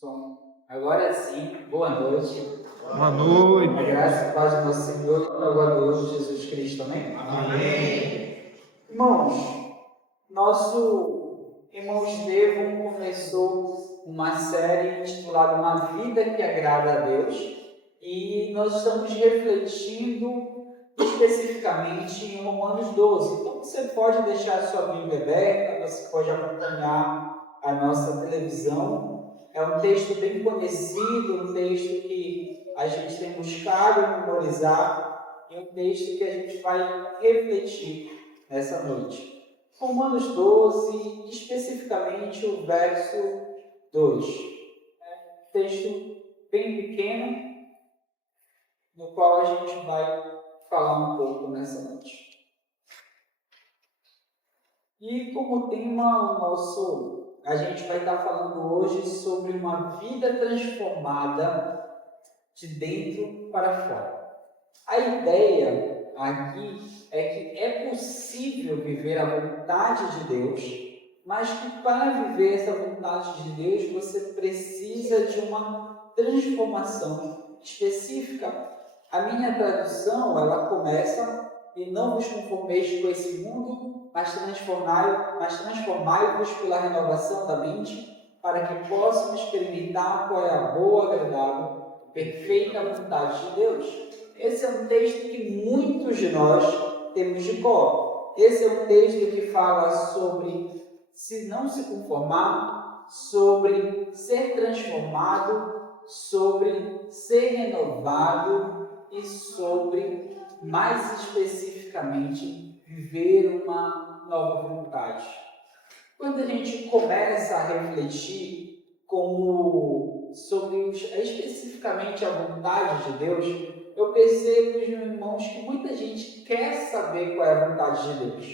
Som. Agora sim, boa noite. Boa noite. A graça e a paz do nosso Senhor e Salvador Jesus Cristo. Amém? Amém. Irmãos, nosso irmão Estevão começou uma série intitulada Uma Vida que Agrada a Deus e nós estamos refletindo especificamente em Romanos 12. Então você pode deixar a sua Bíblia aberta, você pode acompanhar a nossa televisão. É um texto bem conhecido, um texto que a gente tem buscado memorizar e um texto que a gente vai refletir nessa noite. Romanos 12, especificamente o verso 2. Texto bem pequeno, no qual a gente vai falar um pouco nessa noite. E como tema, a gente vai estar falando hoje sobre uma vida transformada de dentro para fora. A ideia aqui é que é possível viver a vontade de Deus, mas que para viver essa vontade de Deus você precisa de uma transformação específica. A minha tradução, ela começa: e não vos conformeis com esse mundo, mas transformai-vos pela renovação da mente, para que possam experimentar qual é a boa, agradável, perfeita vontade de Deus. Esse é um texto que muitos de nós temos de cor. Esse é um texto que fala sobre se não se conformar, sobre ser transformado, sobre ser renovado e sobre, mais especificamente, viver uma nova vontade. Quando a gente começa a refletir sobre especificamente a vontade de Deus, eu percebo, meus irmãos, que muita gente quer saber qual é a vontade de Deus.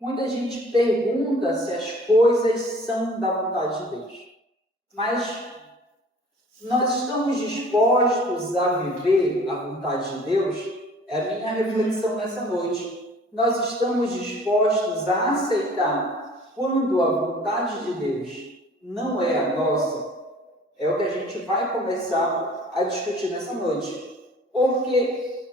Muita gente pergunta se as coisas são da vontade de Deus. Mas nós estamos dispostos a viver a vontade de Deus? É a minha reflexão nessa noite. Nós estamos dispostos a aceitar quando a vontade de Deus não é a nossa? É o que a gente vai começar a discutir nessa noite. Porque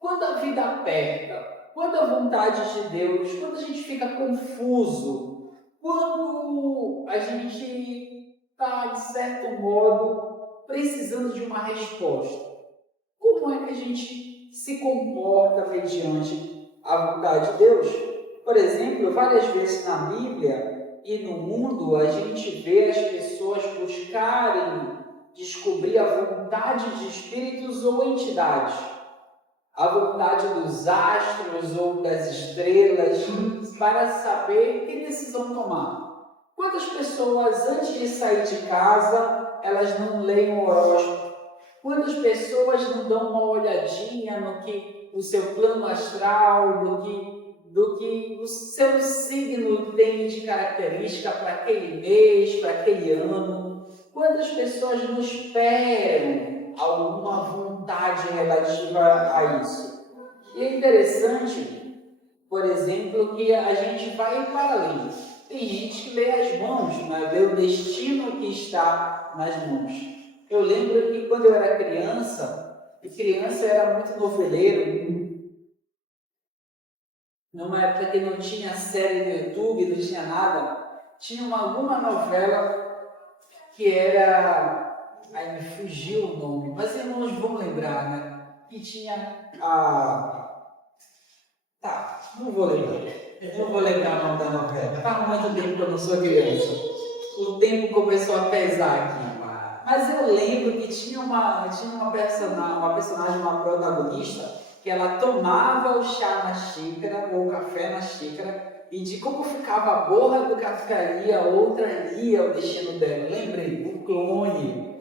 quando a vida aperta, quando a vontade de Deus, quando a gente fica confuso, quando a gente está, de certo modo, precisando de uma resposta, como é que a gente se comporta mediante a vontade de Deus? Por exemplo, várias vezes na Bíblia e no mundo a gente vê as pessoas buscarem descobrir a vontade de espíritos ou entidades, a vontade dos astros ou das estrelas, para saber que decisão tomar. Quantas pessoas, antes de sair de casa, elas não leem o horóscopo? Quantas pessoas não dão uma olhadinha no que o seu plano astral, do que o seu signo tem de característica para aquele mês, para aquele ano? Quantas pessoas não esperam alguma vontade relativa a isso? E é interessante, por exemplo, que a gente vai para além. Tem gente que lê as mãos, mas vê o destino que está nas mãos. Eu lembro que quando eu era criança, e criança era muito noveleiro, numa época que não tinha série no YouTube, não tinha nada, tinha alguma novela que era... Aí me fugiu o nome, mas irmãos vão lembrar, né? Que tinha a... Tá, não vou lembrar. Não vou lembrar o nome da novela. Faz muito tempo que eu não sou criança. O tempo começou a pesar aqui. Mas eu lembro que tinha uma personagem, uma protagonista, que ela tomava o chá na xícara, ou o café na xícara, e de como ficava a borra do café ali, a outra ali, o destino dela. Lembrei, o clone,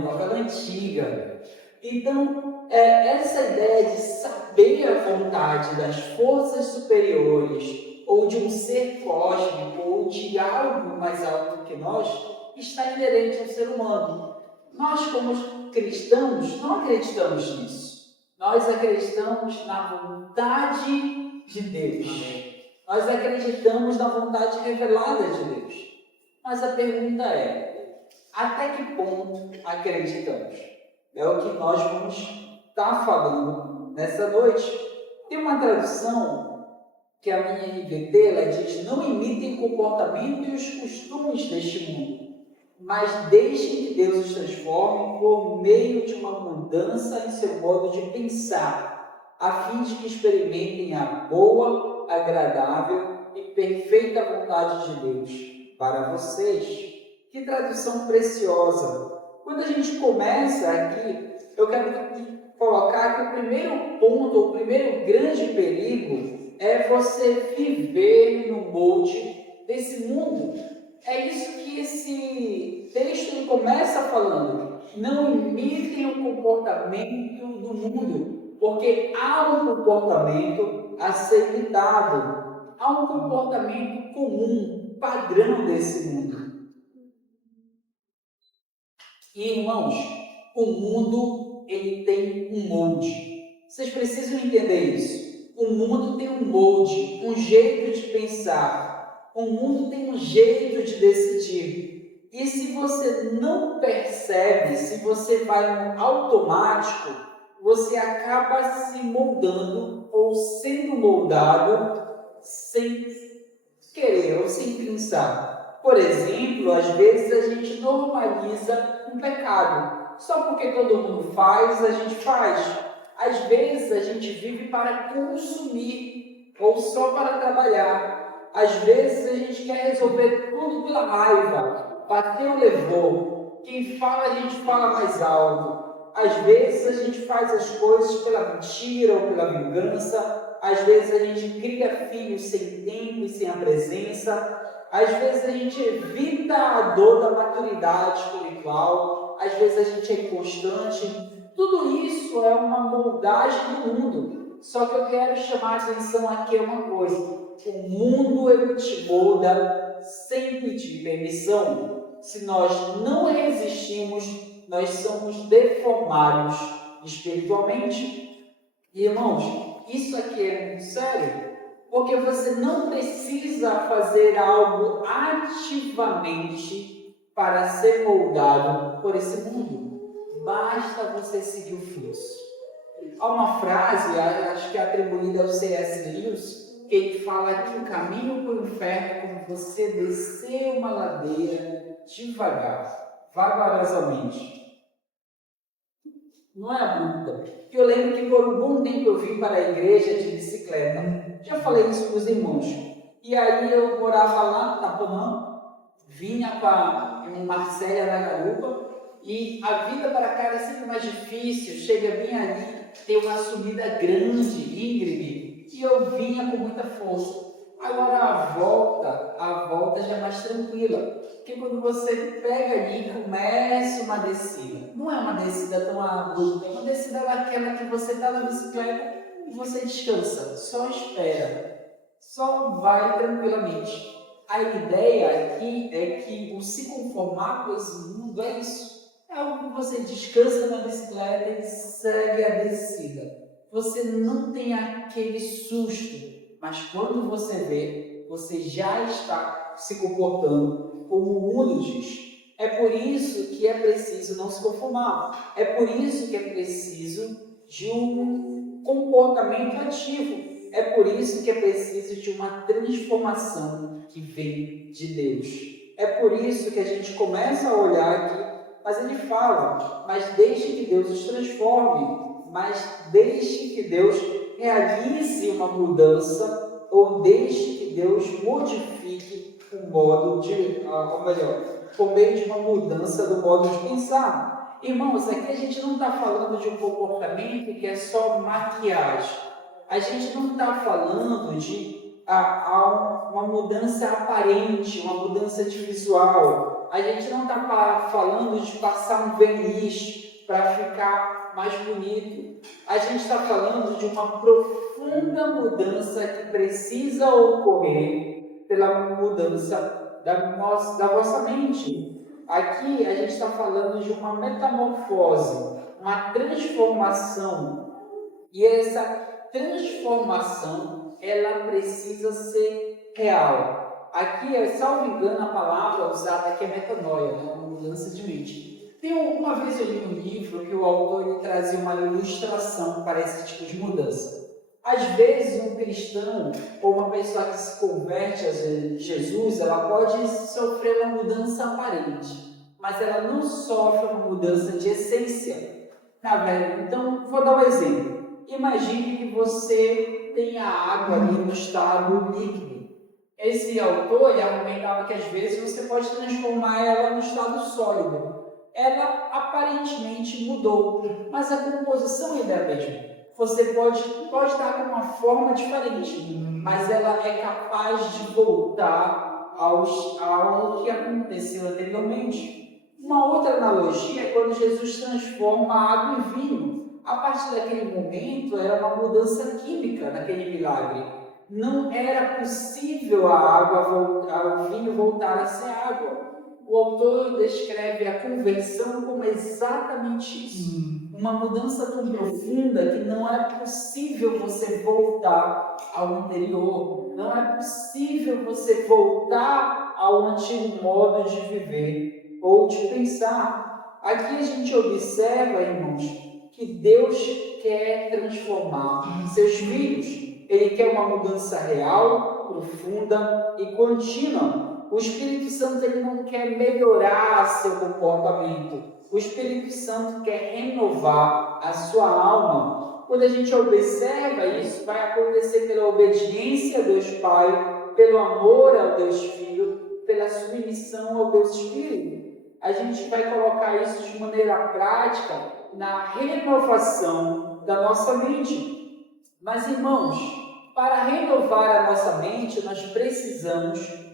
novela antiga. Então, essa ideia de saber a vontade das forças superiores, ou de um ser cósmico, ou de algo mais alto que nós, está inerente ao ser humano. Nós, como cristãos, não acreditamos nisso. Nós acreditamos na vontade de Deus. Nós acreditamos na vontade revelada de Deus. Mas a pergunta é: Até que ponto acreditamos? É o que nós vamos estar falando nessa noite. Tem uma tradução que a minha NVT ela diz: não imitem o comportamento e os costumes deste mundo, mas deixem que Deus os transforme por meio de uma mudança em seu modo de pensar, a fim de que experimentem a boa, agradável e perfeita vontade de Deus para vocês. Que tradução preciosa! Quando a gente começa aqui, eu quero colocar que o primeiro ponto, o primeiro grande perigo é você viver no molde desse mundo. É isso que esse texto começa falando. Não imitem o comportamento do mundo, porque há um comportamento a ser imitado. Há um comportamento comum, padrão desse mundo. E, irmãos, o mundo ele tem um molde. Vocês precisam entender isso. O mundo tem um molde, um jeito de pensar. O mundo tem um jeito de decidir. E se você não percebe, se você vai no automático, você acaba se moldando ou sendo moldado sem querer ou sem pensar. Por exemplo, às vezes a gente normaliza um pecado. Só porque todo mundo faz, a gente faz. Às vezes a gente vive para consumir ou só para trabalhar. Às vezes a gente quer resolver tudo pela raiva. Bateu, levou. Quem fala, a gente fala mais alto. Às vezes a gente faz as coisas pela mentira ou pela vingança. Às vezes a gente cria filhos sem tempo e sem a presença. Às vezes a gente evita a dor da maturidade espiritual. Às vezes a gente é inconstante. Tudo isso é uma moldagem do mundo. Só que eu quero chamar a atenção aqui a uma coisa. O mundo ele te molda sem pedir permissão. Se nós não resistimos, nós somos deformados espiritualmente. E, irmãos, isso aqui é muito sério, porque você não precisa fazer algo ativamente para ser moldado por esse mundo. Basta você seguir o fluxo. Há uma frase, acho que é atribuída ao C.S. Lewis, que ele fala que o caminho para o inferno é como você descer uma ladeira devagar, vagarosamente. Não é bruta. Eu lembro que por um bom tempo eu vim para a igreja de bicicleta. Já falei isso para os irmãos. E aí eu morava lá na Tapanã, vinha para Marcélia da Garupa, e a vida para cá era sempre mais difícil. Chega bem ali, tem uma subida grande, íngreme, e eu vinha com muita força. Agora a volta já é mais tranquila. Porque quando você pega ali e começa uma descida, não é uma descida tão abrupta, é uma descida daquela que você está na bicicleta e você descansa, só espera, só vai tranquilamente. A ideia aqui é que o se conformar com esse mundo é isso. É algo que você descansa na bicicleta e segue a descida. Você não tem aquele susto, mas quando você vê, você já está se comportando como o mundo diz. É por isso que é preciso não se conformar. É por isso que é preciso de um comportamento ativo. É por isso que é preciso de uma transformação que vem de Deus. É por isso que a gente começa a olhar aqui, mas ele fala, mas deixe que Deus os transforme, mas deixe que Deus realize uma mudança, ou deixe que Deus modifique o modo de, ou melhor, por meio de uma mudança do modo de pensar. Irmãos, aqui a gente não está falando de um comportamento que é só maquiagem. A gente não está falando de uma mudança aparente, uma mudança de visual. A gente não está falando de passar um verniz para ficar mais bonito. A gente está falando de uma profunda mudança que precisa ocorrer pela mudança da vossa mente. Aqui a gente está falando de uma metamorfose, uma transformação. E essa transformação, ela precisa ser real. Aqui, salvo engano, a palavra usada aqui é metanoia, né? Uma mudança de mente. Uma vez eu li um livro que o autor ele trazia uma ilustração para esse tipo de mudança. Às vezes, um cristão ou uma pessoa que se converte a Jesus, ela pode sofrer uma mudança aparente, mas ela não sofre uma mudança de essência. Então, vou dar um exemplo. Imagine que você tem a água ali no estado líquido. Esse autor ele argumentava que às vezes você pode transformar ela no estado sólido. Ela aparentemente mudou, mas a composição ainda é a mesma. Você pode estar com uma forma diferente, mas ela é capaz de voltar ao que aconteceu anteriormente. Uma outra analogia é quando Jesus transforma a água em vinho. A partir daquele momento, era uma mudança química naquele milagre. Não era possível o vinho voltar a ser água. O autor descreve a conversão como exatamente isso. Uma mudança tão profunda que não é possível você voltar ao anterior. Não é possível você voltar ao antigo modo de viver ou de pensar. Aqui a gente observa, irmãos, que Deus quer transformar seus filhos. Ele quer uma mudança real, profunda e contínua. O Espírito Santo ele não quer melhorar seu comportamento. O Espírito Santo quer renovar a sua alma. Quando a gente observa isso, vai acontecer pela obediência a Deus Pai, pelo amor ao Deus Filho, pela submissão ao Deus Espírito. A gente vai colocar isso de maneira prática na renovação da nossa mente. Mas, irmãos, para renovar a nossa mente, nós precisamos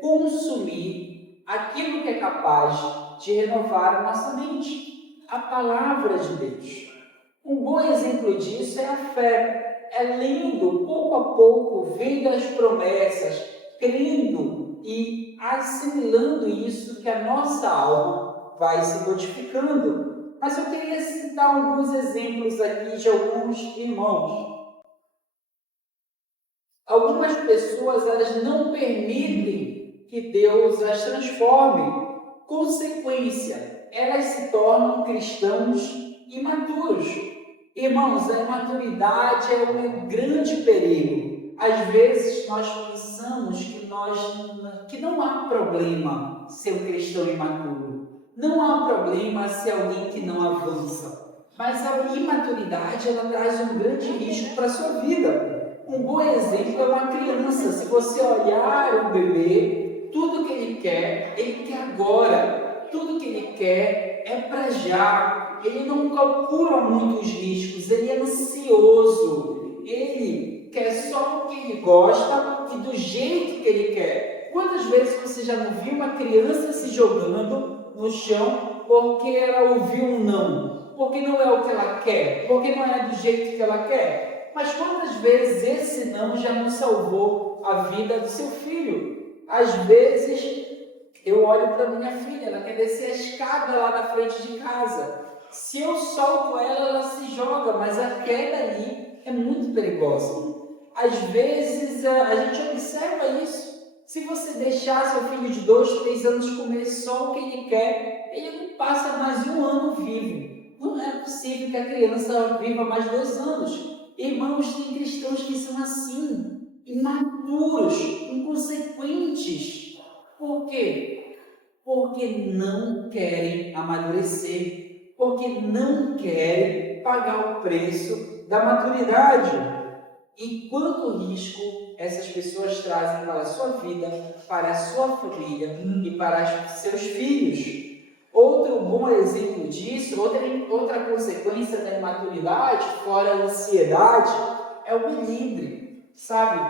consumir aquilo que é capaz de renovar a nossa mente, a palavra de Deus. Um bom exemplo disso é a fé. É lendo pouco a pouco, vendo as promessas, crendo e assimilando isso que a nossa alma vai se modificando. Mas eu queria citar alguns exemplos aqui de alguns irmãos. Algumas pessoas elas não permitem que Deus as transforme. Consequência, elas se tornam cristãos imaturos. Irmãos, a imaturidade é um grande perigo. Às vezes nós pensamos que não há problema ser um cristão imaturo. Não há problema ser alguém que não avança. Mas a imaturidade ela traz um grande risco para a sua vida. Um bom exemplo é uma criança. Se você olhar um bebê, tudo que ele quer agora. Tudo que ele quer é para já. Ele não calcula muitos riscos, ele é ansioso. Ele quer só o que ele gosta e do jeito que ele quer. Quantas vezes você já não viu uma criança se jogando no chão porque ela ouviu um não? Porque não é o que ela quer, porque não é do jeito que ela quer. Mas quantas vezes esse não já não salvou a vida do seu filho? Às vezes eu olho para minha filha, ela quer descer a escada lá na frente de casa. Se eu solto ela, ela se joga, mas a queda ali é muito perigosa. Às vezes a gente observa isso. Se você deixar seu filho de 2, 3 anos comer só o que ele quer, ele não passa mais de 1 ano vivo. Não é possível que a criança viva mais 2 anos. Irmãos, tem cristãos que são assim, imaturos, inconsequentes. Por quê? Porque não querem amadurecer, porque não querem pagar o preço da maturidade. E quanto risco essas pessoas trazem para a sua vida, para a sua família e para os seus filhos. Outro bom exemplo disso, outra consequência da imaturidade, fora a ansiedade, é o melindre, sabe?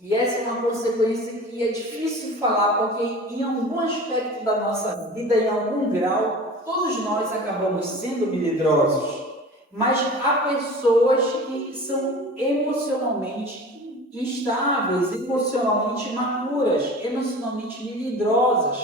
E essa é uma consequência que é difícil falar, porque em algum aspecto da nossa vida, em algum grau, todos nós acabamos sendo melindrosos. Mas há pessoas que são emocionalmente instáveis, emocionalmente maduras, emocionalmente melindrosas,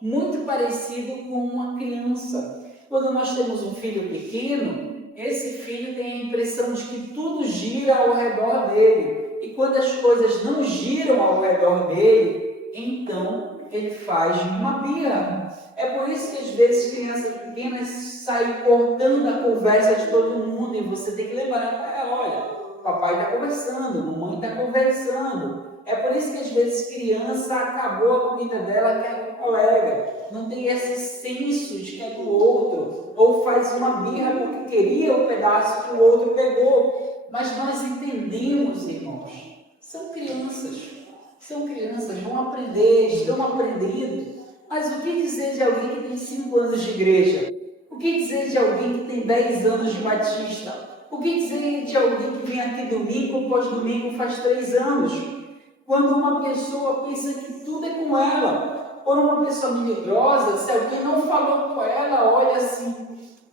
muito parecido com uma criança. Quando nós temos um filho pequeno, esse filho tem a impressão de que tudo gira ao redor dele. e quando as coisas não giram ao redor dele, então ele faz uma birra. É por isso que às vezes crianças pequenas saem cortando a conversa de todo mundo e você tem que lembrar para ela, olha, papai está conversando, mamãe está conversando. É por isso que às vezes criança acabou a comida dela, quer com o colega, não tem esse senso de que é do outro, ou faz uma birra porque queria o pedaço que o outro pegou. Mas nós entendemos, irmãos, são crianças, vão aprender, estão aprendendo. Mas o que dizer de alguém que tem 5 anos de igreja? O que dizer de alguém que tem 10 anos de batista? O que dizer de alguém que vem aqui domingo após domingo faz 3 anos? Quando uma pessoa pensa que tudo é com ela, ou uma pessoa melindrosa, se alguém não falou com ela, olha assim,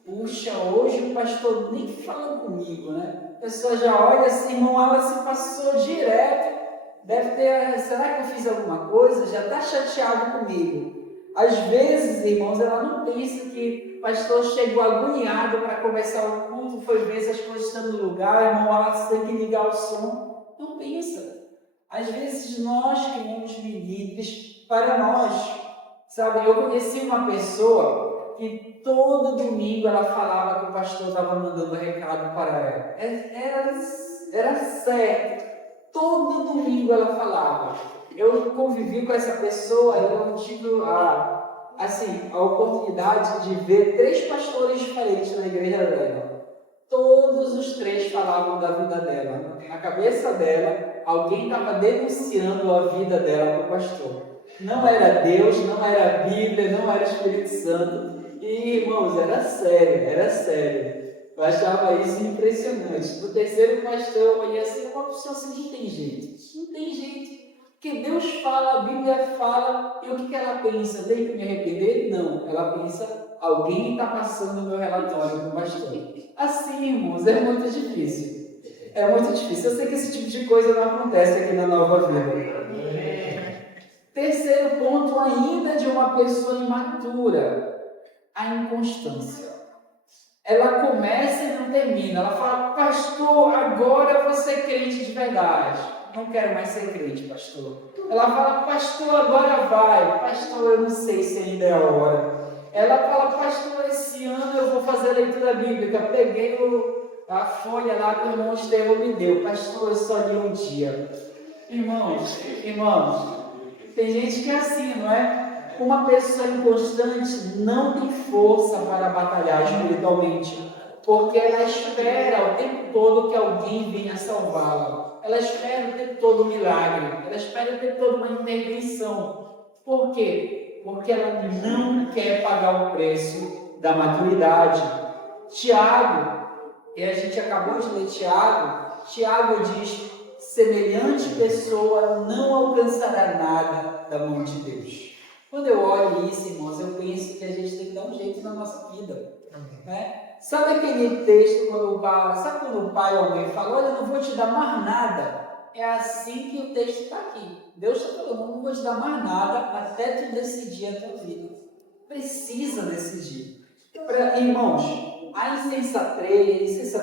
puxa, hoje o pastor nem falou comigo, né? A pessoa já olha assim, irmão, ela se passou direto, deve ter, será que eu fiz alguma coisa? Já está chateado comigo. Às vezes, irmãos, ela não pensa que o pastor chegou agoniado para começar o culto, foi ver se as coisas estão no lugar, irmão, ela tem que ligar o som. Não pensa. Às vezes nós criamos limites para nós, sabe? Eu conheci uma pessoa que todo domingo ela falava que o pastor estava mandando recado para ela. Era certo. Todo domingo ela falava. Eu convivi com essa pessoa e eu tive a oportunidade de ver 3 pastores diferentes na igreja dela. Todos os 3 falavam da vida dela. Na cabeça dela, alguém estava denunciando a vida dela para o pastor. Não era Deus, não era a Bíblia, não era o Espírito Santo. E, irmãos, era sério. Eu achava isso impressionante. No 3º pastor, eu olhei assim, uma pessoa assim, não tem jeito. Não tem jeito. Porque Deus fala, a Bíblia fala, e o que ela pensa? Tem que me arrepender? Não. Ela pensa, alguém está passando o meu relatório para o pastor. Assim, irmãos, é muito difícil. É muito difícil. Eu sei que esse tipo de coisa não acontece aqui na Nova Vida. 3º ponto ainda de uma pessoa imatura, a inconstância. Ela começa e não termina. Ela fala, pastor, agora eu vou ser crente de verdade. Não quero mais ser crente, pastor. Ela fala, pastor, agora vai. Pastor, eu não sei se ainda é a hora. Ela fala, pastor, esse ano eu vou fazer a leitura bíblica. Peguei a folha lá que o irmão Estevão me deu. Pastor, eu só li um dia. Irmãos, tem gente que é assim, não é? Uma pessoa inconstante não tem força para batalhar espiritualmente, porque ela espera o tempo todo que alguém venha salvá-la. Ela espera o tempo todo um milagre. Ela espera o tempo todo uma intervenção. Por quê? Porque ela não quer pagar o preço da maturidade. Tiago, e a gente acabou de ler Tiago diz, semelhante pessoa não alcançará nada da mão de Deus. Quando eu olho isso, irmãos, eu penso que a gente tem que dar um jeito na nossa vida. Né? Sabe aquele texto, quando o pai ou a mãe fala, olha, eu não vou te dar mais nada. É assim que o texto está aqui. Deus está falando, eu não vou te dar mais nada até tu decidir a tua vida. Precisa decidir. Irmãos, a insensatez,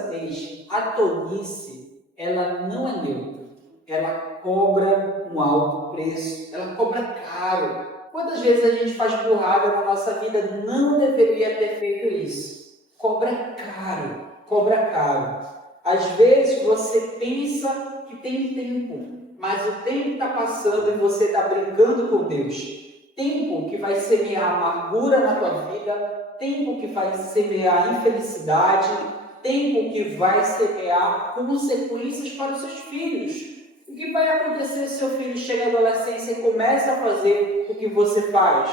a tolice, ela não é neutra. Ela cobra um alto preço, ela cobra caro. Quantas vezes a gente faz burrada na nossa vida? Não deveria ter feito isso. Cobra caro. Às vezes você pensa que tem tempo, mas o tempo está passando e você está brincando com Deus. Tempo que vai semear amargura na tua vida, tempo que vai semear infelicidade, tempo que vai semear consequências para os seus filhos. O que vai acontecer se seu filho chega à adolescência e começa a fazer o que você faz?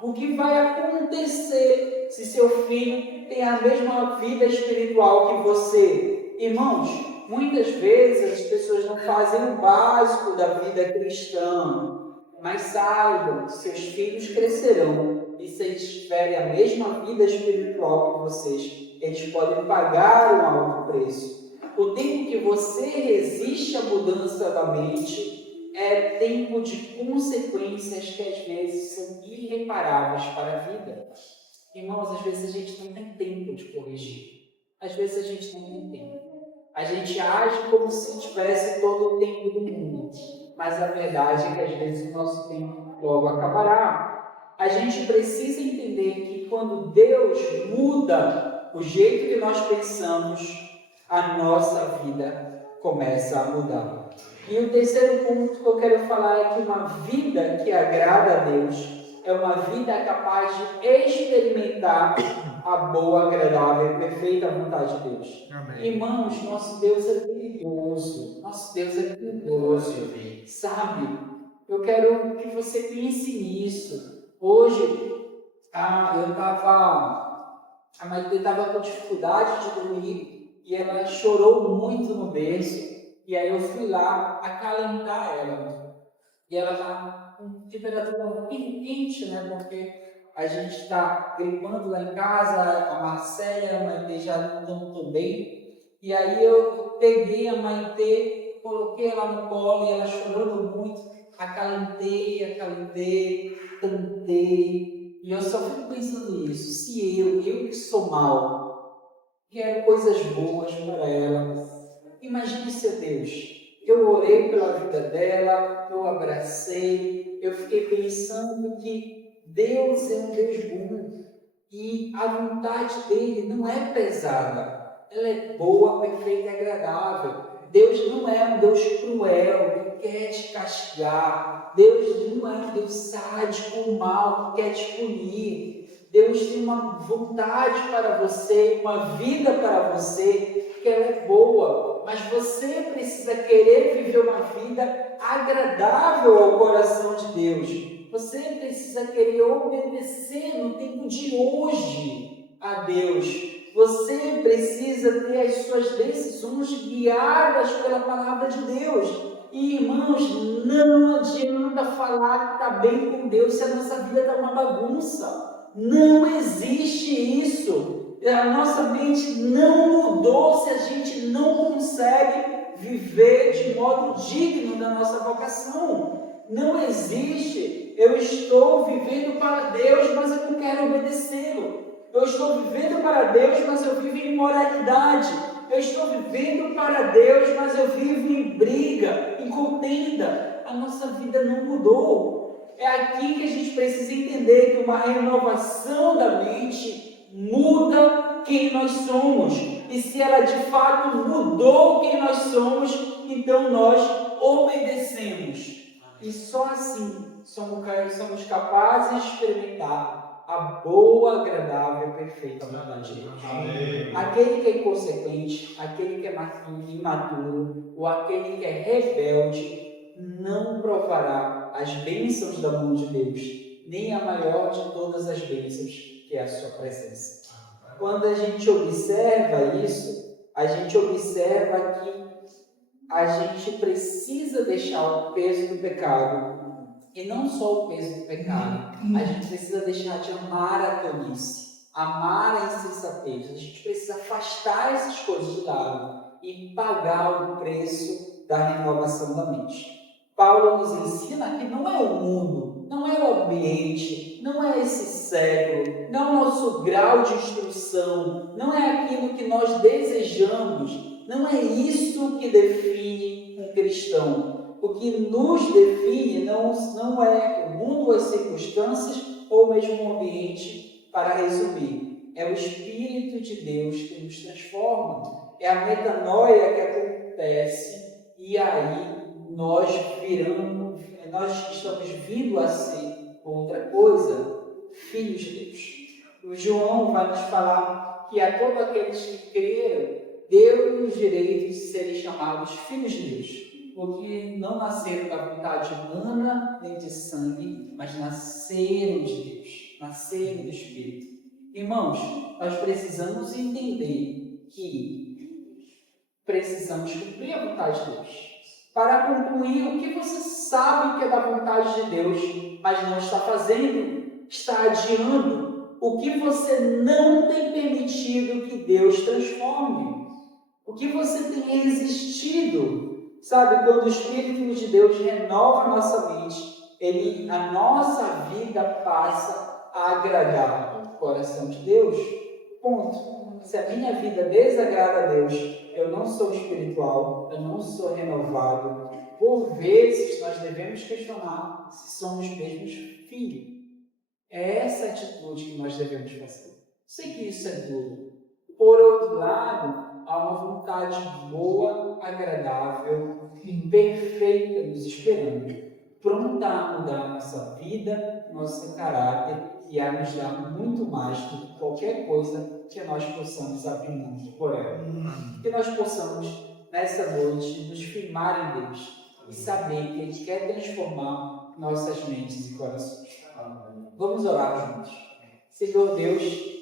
O que vai acontecer se seu filho tem a mesma vida espiritual que você? Irmãos, muitas vezes as pessoas não fazem o básico da vida cristã, mas saibam que seus filhos crescerão e se eles tiverem a mesma vida espiritual que vocês, eles podem pagar um alto preço. O tempo que você resiste à mudança da mente é tempo de consequências que às vezes são irreparáveis para a vida. Irmãos, às vezes a gente não tem tempo de corrigir. Às vezes a gente não tem tempo. A gente age como se tivesse todo o tempo do mundo, mas a verdade é que às vezes o nosso tempo logo acabará. A gente precisa entender que quando Deus muda o jeito que nós pensamos, a nossa vida começa a mudar. E o terceiro ponto que eu quero falar é que uma vida que agrada a Deus é uma vida capaz de experimentar a boa, agradável e perfeita vontade de Deus. Amém. Irmãos, nosso Deus é piedoso. Nosso Deus é piedoso. Sabe? Eu quero que você pense nisso. Hoje, a Maria estava com dificuldade de dormir e ela chorou muito no berço. E aí eu fui lá acalentar ela. E ela está com temperatura quente, né? Porque a gente está gripando lá em casa, a Marcélia, a Maitê já não estão tão bem. E aí eu peguei a Maitê, coloquei ela no colo e ela chorando muito. Acalentei, cantei. E eu só fico pensando nisso. Se eu que sou mal, quero coisas boas para ela. Imagine seu Deus. Eu orei pela vida dela, eu abracei, eu fiquei pensando que Deus é um Deus bom e a vontade dele não é pesada, ela é boa, perfeita e agradável. Deus não é um Deus cruel que quer te castigar. Deus não é um Deus sádico ou mau que quer te punir. Deus tem uma vontade para você, uma vida para você, que ela é boa, mas você precisa querer viver uma vida agradável ao coração de Deus. Você precisa querer obedecer no tempo de hoje a Deus. Você precisa ter as suas decisões guiadas pela palavra de Deus. E, irmãos, não adianta falar que está bem com Deus se a nossa vida está uma bagunça. Não existe isso. A nossa mente não mudou se a gente não consegue viver de modo digno da nossa vocação. Não existe. Eu estou vivendo para Deus, mas eu não quero obedecê-lo. Eu estou vivendo para Deus, mas eu vivo em imoralidade. Eu estou vivendo para Deus, mas eu vivo em briga, em contenda. A nossa vida não mudou. É aqui que a gente precisa entender que uma renovação da mente muda quem nós somos. E se ela de fato mudou quem nós somos, então nós obedecemos. E só assim somos capazes de experimentar a boa, agradável e perfeita vontade de Deus. Aquele que é inconsequente, aquele que é imaturo, ou aquele que é rebelde, não provará as bênçãos da mão de Deus, nem a maior de todas as bênçãos, que é a sua presença. Quando a gente observa isso, a gente observa que a gente precisa deixar o peso do pecado, e não só o peso do pecado, a gente precisa deixar de amar a tolice, amar a insensatez, a gente precisa afastar essas coisas de lado e pagar o preço da renovação da mente. Paulo nos ensina que não é o mundo, não é o ambiente, não é esse século, não é o nosso grau de instrução, não é aquilo que nós desejamos, não é isso que define um cristão. O que nos define não é o mundo, as circunstâncias ou mesmo o ambiente, para resumir. É o Espírito de Deus que nos transforma. É a metanoia que acontece e aí nós estamos vindo a ser outra coisa, filhos de Deus. O João vai nos falar que a todos aqueles que creram, deu-lhes o direito de serem chamados filhos de Deus, porque não nasceram da vontade humana nem de sangue, mas nasceram de Deus, nasceram do Espírito. Irmãos, nós precisamos entender que precisamos cumprir a vontade de Deus. Para concluir, o que você sabe que é da vontade de Deus, mas não está fazendo, está adiando, o que você não tem permitido que Deus transforme, o que você tem resistido. Sabe, quando o Espírito de Deus renova a nossa mente, a nossa vida passa a agradar o coração de Deus. Ponto. Se a minha vida desagrada a Deus, eu não sou espiritual, eu não sou renovado. Por vezes, nós devemos questionar se somos mesmos filhos. É essa atitude que nós devemos fazer. Sei que isso é duro. Por outro lado, há uma vontade boa, agradável e perfeita nos esperando, pronta a mudar nossa vida, nosso caráter e a nos dar muito mais do que qualquer coisa que nós possamos abrir mão por ela. Que nós possamos, nessa noite, nos firmar em Deus e saber que Ele quer transformar nossas mentes e corações. Vamos orar juntos. Senhor Deus,